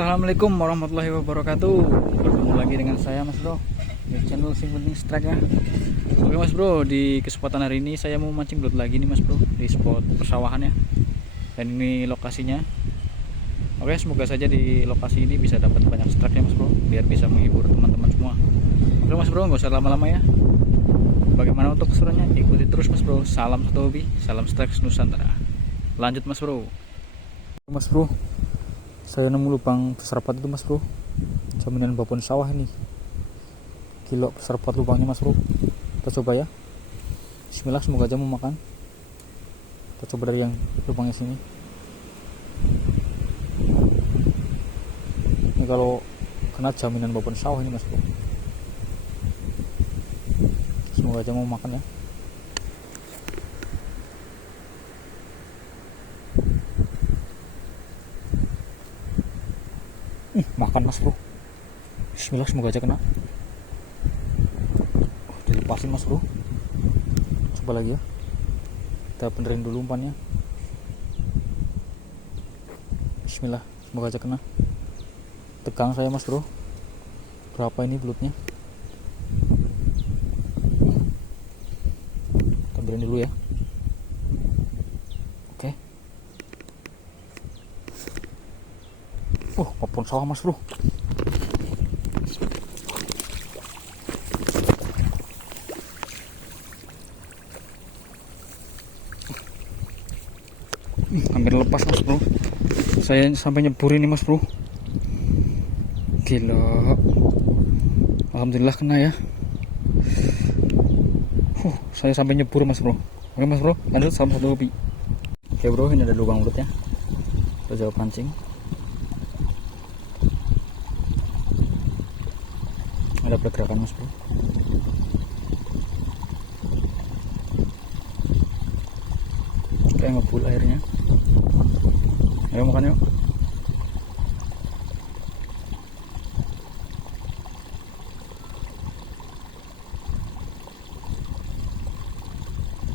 Assalamualaikum warahmatullahi wabarakatuh. Bertemu lagi dengan saya Mas Bro di channel Sing Penting Strike ya. Oke Mas Bro, di kesempatan hari ini saya mau mancing belut lagi nih Mas Bro di spot persawahan ya. Dan ini lokasinya. Oke, semoga saja di lokasi ini bisa dapat banyak strike ya Mas Bro, biar bisa menghibur teman-teman semua. Oke Mas Bro, nggak usah lama-lama ya. Bagaimana untuk keseruannya? Ikuti terus Mas Bro. Salam satu hobi, salam strike Nusantara. Lanjut Mas Bro. Mas Bro, saya nemu lubang besar pot itu Mas Bro, jaminan babon sawah ini. Kilo besar pot lubangnya Mas Bro. Kita coba ya. Bismillah, semoga aja mau makan. Kita coba dari yang lubangnya sini. Ini kalau kena jaminan babon sawah ini Mas Bro. Semoga aja mau makan ya. Makan Mas Bro. Bismillah, semoga aja kena. Dilepasin Mas Bro. Coba lagi ya. Kita benerin dulu umpannya. Bismillah, semoga aja kena. Tegang saya Mas Bro. Berapa ini belutnya? Kita benerin dulu ya. Oke. Babon sawah Mas Bro. Hampir lepas Mas Bro. Saya sampai nyebur ini Mas Bro. Gila. Alhamdulillah kena ya. Saya sampai nyebur Mas Bro. Oke Mas Bro, lanjut salam satu hobi. Oke Bro, ini ada lubang mulut ya. Kita coba pancing. Ada pergerakan Mas Bro. Oke, ngebul airnya. Ayo makan yuk.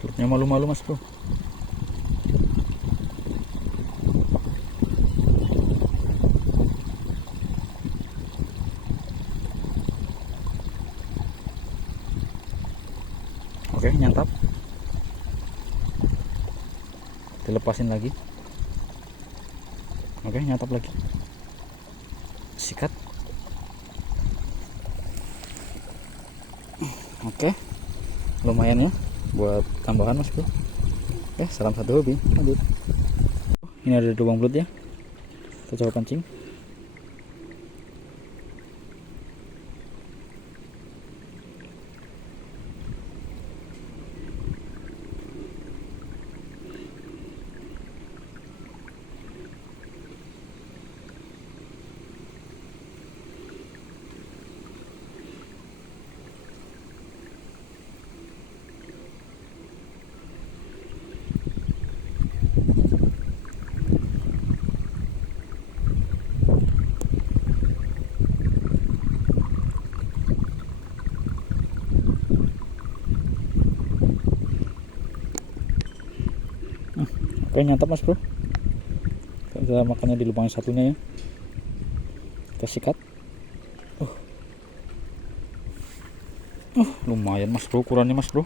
Perutnya malu-malu Mas Bro. Oke, nyantap. Dilepasin lagi. Oke, nyantap lagi. Sikat. Oke, lumayan ya buat tambahan Mas Bro. Oke, salam satu hobi. Lanjut. Ini ada lubang belut ya. Kita coba pancing. Oke, nyantap Mas Bro. Kita makannya di lubang satunya ya. Kita sikat. Lumayan Mas Bro, ukurannya Mas Bro.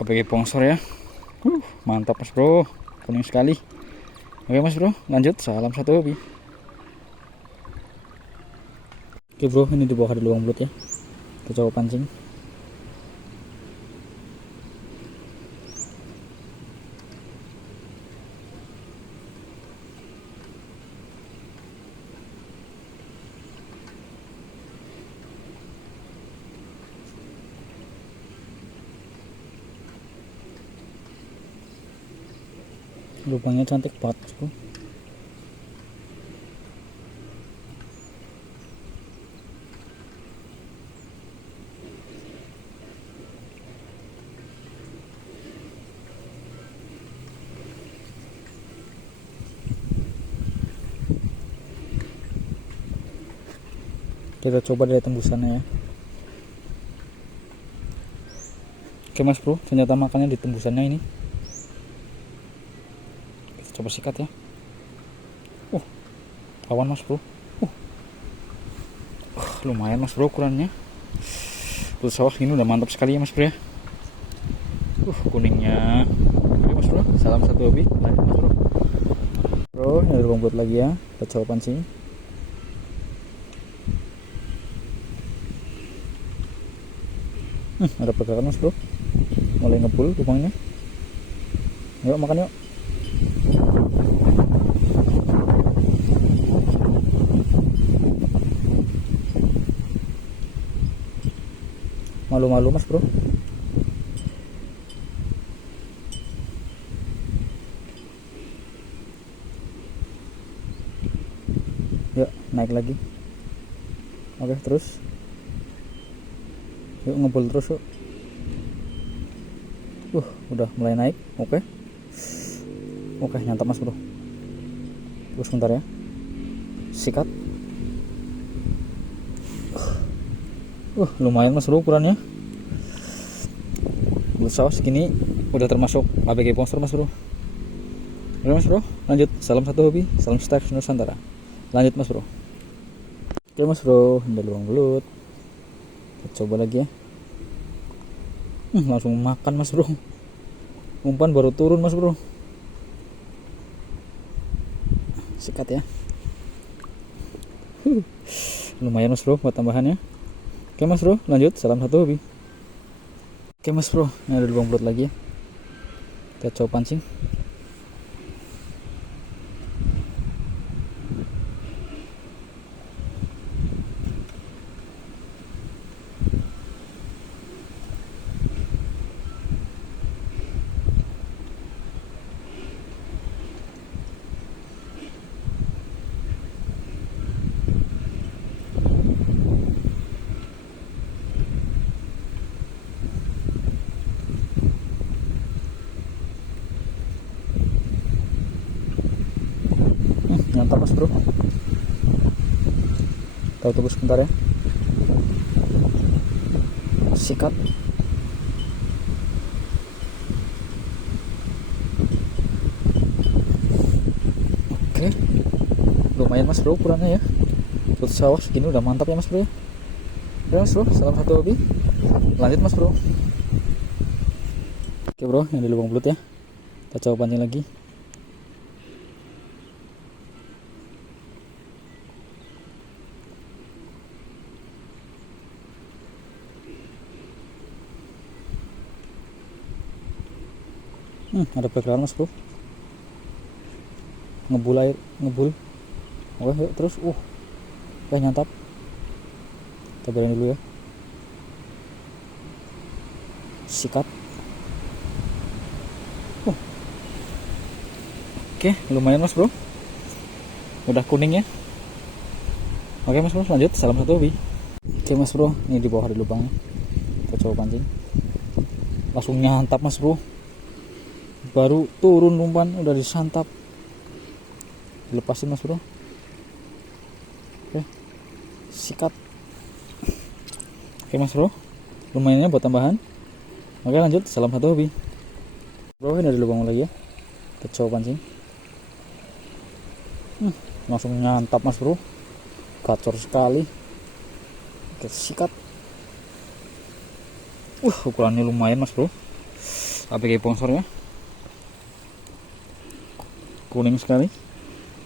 KPG pongsor ya. Mantap Mas Bro, kuning sekali. Oke Mas Bro, lanjut salam satu hobi. Oke Bro, ini di bawah ada lubang belut ya. Kita coba pancing. Lubangnya cantik banget Mas Bro. Kita coba dari tembusannya ya. Oke Mas Bro, ternyata makannya di tembusannya ini. Kita coba sikat ya. awan mas bro. Lumayan mas bro ukurannya. Belut sawah ini udah mantap sekali ya mas bro ya. Kuningnya. Oke mas bro, salam satu hobi. Lanjut mas bro. Bro, ini ada lubang belut lagi ya. Kita coba pancing. Ada pergerakan mas bro. Mulai ngebul lubangnya. Yuk makan yuk. Malu-malu mas bro. Yuk naik lagi. Oke terus. Yuk ngebul terus yuk. Udah mulai naik. Oke, nyantap mas bro. Terus sebentar ya. Sikat. Lumayan mas bro ukurannya. Belut sawah segini udah termasuk ABG monster mas bro. Oke mas bro, lanjut. Salam satu hobi, salam strike Nusantara. Lanjut mas bro. Oke mas bro, ada lubang belut. Kita coba lagi ya. Langsung makan mas bro. Umpan baru turun mas bro. Sikat ya. Lumayan mas bro buat tambahannya. Oke mas bro, lanjut. Salam satu hobi. Oke mas bro, ini ada lubang belut lagi ya. Kita coba pancing. Nyantap mas bro. Tahu tunggu sebentar ya. Sikat. Oke, lumayan mas bro ukurannya ya. Belut sawah segini udah mantap ya mas bro ya. Oke mas bro, salam satu hobi. Lanjut mas bro. Oke bro, yang di lubang belut ya. Kita coba pancing lagi. Ada background mas bro. Ngebul air, ngebul. Oke yuk terus. Oke nyantap. Kita biarin dulu ya. Sikat. Oke lumayan mas bro. Udah kuning ya. Oke mas bro, lanjut. Salam satu hobi. Oke mas bro, ini di bawah ada lubang. Kita coba pancing. Langsung nyantap mas bro. Baru turun umpan udah disantap. Dilepasin mas bro. Oke, sikat. Oke mas bro, lumayannya buat tambahan. Oke lanjut. Salam satu hobi. Bro, ini ada lubang lagi ya. Kita coba pancing. Langsung nyantap mas bro. Gacor sekali. Oke, sikat. Ukurannya lumayan mas bro. ABG sponsor ya. Kuning sekali.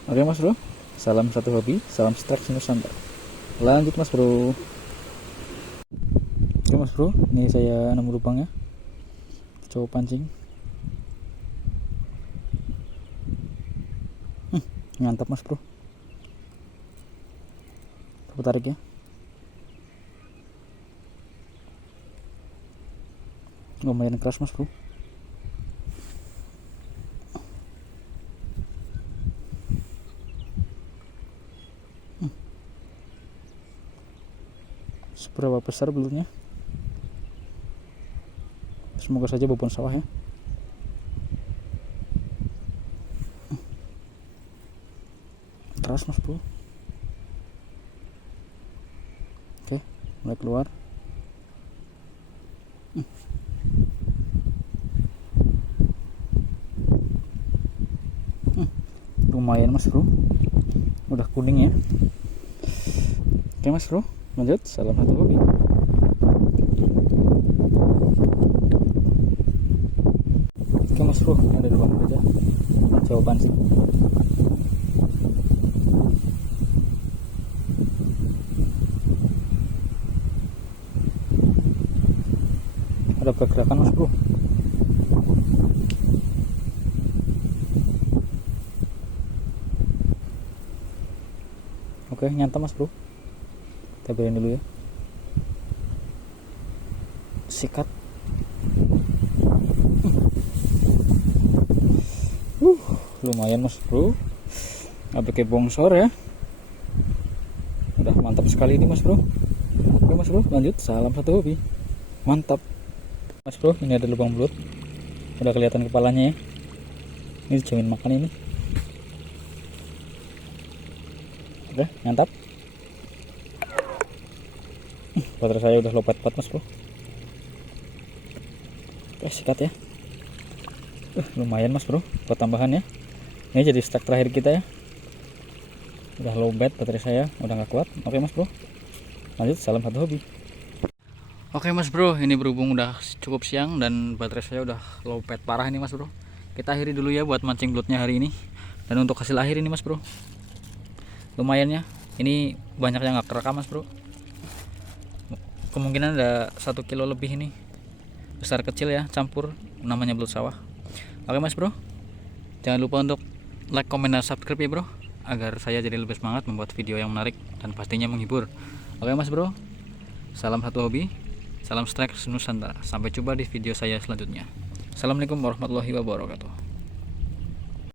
Oke mas bro, salam satu hobi, salam strike Nusantara. Lanjut mas bro. Oke mas bro, ini saya nemu lubang ya. Coba pancing. Mantap mas bro. Coba tarik ya. Lumayan keras mas bro. Seberapa besar belutnya? Semoga saja babon sawah ya. Keras mas bro. Oke, mulai keluar. Lumayan mas bro. udah kuning ya. Oke mas bro, lanjut. Salam satu hobi. Oke mas bro, ada lubang aja. Jawaban sih. Ada pergerakan mas bro. Oke, nyantap mas bro. Kita beriin dulu ya. Sikat. Lumayan mas bro. Ada kayak bongsor ya. Udah mantap sekali ini mas bro. Oke mas bro, lanjut. Salam satu hobi. Mantap mas bro, ini ada lubang belut. Udah kelihatan kepalanya ya. Ini dijamin makan ini. Udah, mantap. Baterai saya udah lopet mas bro. Oke, sikat ya. Lumayan mas bro buat tambahan ya. Ini jadi stek terakhir kita ya. Udah lowbat baterai saya, udah nggak kuat. Oke mas bro, lanjut. Salam satu hobi. Oke mas bro, ini berhubung udah cukup siang dan baterai saya udah lowbat parah ini mas bro. Kita akhiri dulu ya buat mancing belutnya hari ini. Dan untuk hasil akhir ini mas bro, lumayan ya. Ini banyak yang nggak kerekam mas bro. Kemungkinan ada 1 kilo lebih ini, besar kecil ya, campur, namanya belut sawah. Oke mas bro, jangan lupa untuk like, komen, dan subscribe ya bro, agar saya jadi lebih semangat membuat video yang menarik dan pastinya menghibur. Oke mas bro, salam satu hobi, salam strike Nusantara. Sampai jumpa di video saya selanjutnya. Assalamualaikum warahmatullahi wabarakatuh.